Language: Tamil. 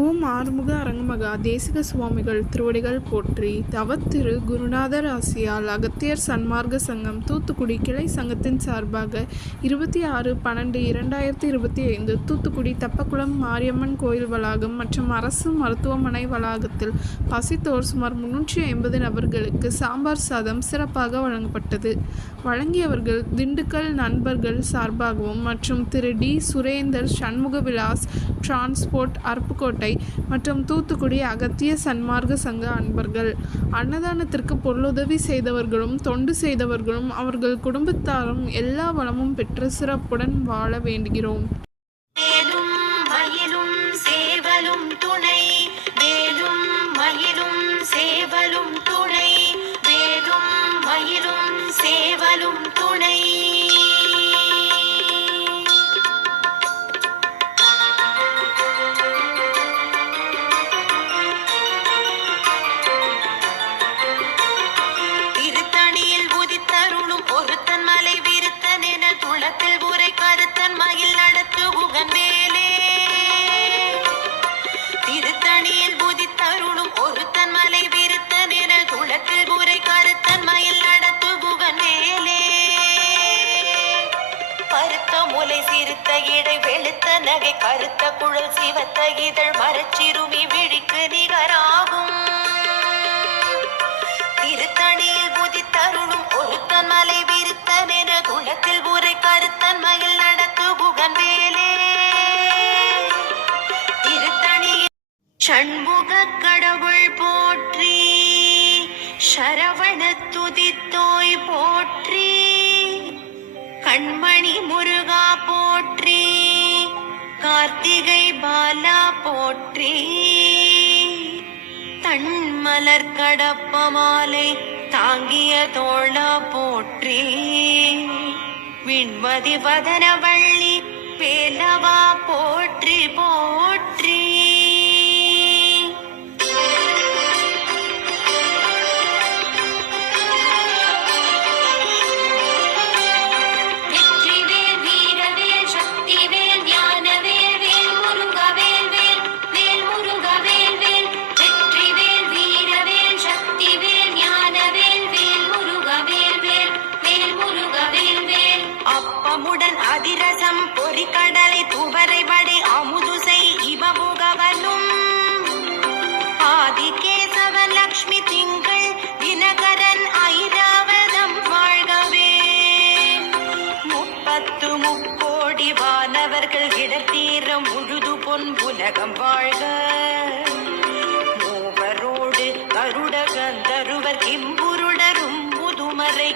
ஓம் ஆறுமுக அரங்கமகா தேசிக சுவாமிகள் திருவடிகள் போற்றி. தவத்திரு குருநாதர் ஆசியால் அகத்தியர் சன்மார்க்க சங்கம் தூத்துக்குடி கிளை சங்கத்தின் சார்பாக 26/12/2025 தூத்துக்குடி தப்பக்குளம் மாரியம்மன் கோயில் வளாகம் மற்றும் அரசு மருத்துவமனை வளாகத்தில் பசித்தோர் சுமார் 350 நபர்களுக்கு சாம்பார் சாதம் சிறப்பாக வழங்கப்பட்டது. வழங்கியவர்கள் திண்டுக்கல் நண்பர்கள் சார்பாகவும் மற்றும் திரு டி சுரேந்தர் சண்முகவிலாஸ் டிரான்ஸ்போர்ட் அருப்புக்கோட்டை மற்றும் தூத்துக்குடி அகத்திய சன்மார்க்க சங்க அன்பர்கள். அன்னதானத்திற்கு பொருளுதவி செய்தவர்களும் தொண்டு செய்தவர்களும் அவர்கள் குடும்பத்தாரும் எல்லா வளமும் பெற்று சிறப்புடன் வாழ வேண்டுகிறோம். திருத்தணியில் புதித்தருளும் ஒருத்தன் மலை விருத்தன் என குளத்தில் புரை கருத்தன் மயில் நடத்து புகன் மேலே பருத்த முலை சிறுத்த இடை வெளுத்த நகை கருத்த குழல் சிவத்த இதழ் மரச்சிறுமி விழிக்கு நிகராகும். திருத்தணியில் புதித்தருளும் ஒருத்தன் மலை விருத்தன் என குளத்தில் புரை கருத்தன் மயில் நடத்து புகன் வேலே சண்முக கடவுள் போற்றி, சரவண துதித்தோய் போற்றி, கண்மணி முருகா போற்றி, கார்த்திகை பாலா போற்றி, தன்மலர் கடப்ப மாலை தாங்கிய தோளா போற்றி, விண்மதி வதனவள்ளி வேலவா போற்றி போற்றி. அப்பமுடன் அதிரசம் பொறிக்கடலை துவரை வடை அமுதுசை இவமுகவனும் ஆதிகேசவன் லக்ஷ்மி திங்கள் தினகரன் ஐராவதம் வாழ்கவே. 30 முக்கோடி வானவர்கள் இடத்தீரம் முழுது பொன் உலகம் வாழ்க. மூவரோடு கருட கந்தருவர் இம்புருடரும் முதுமறை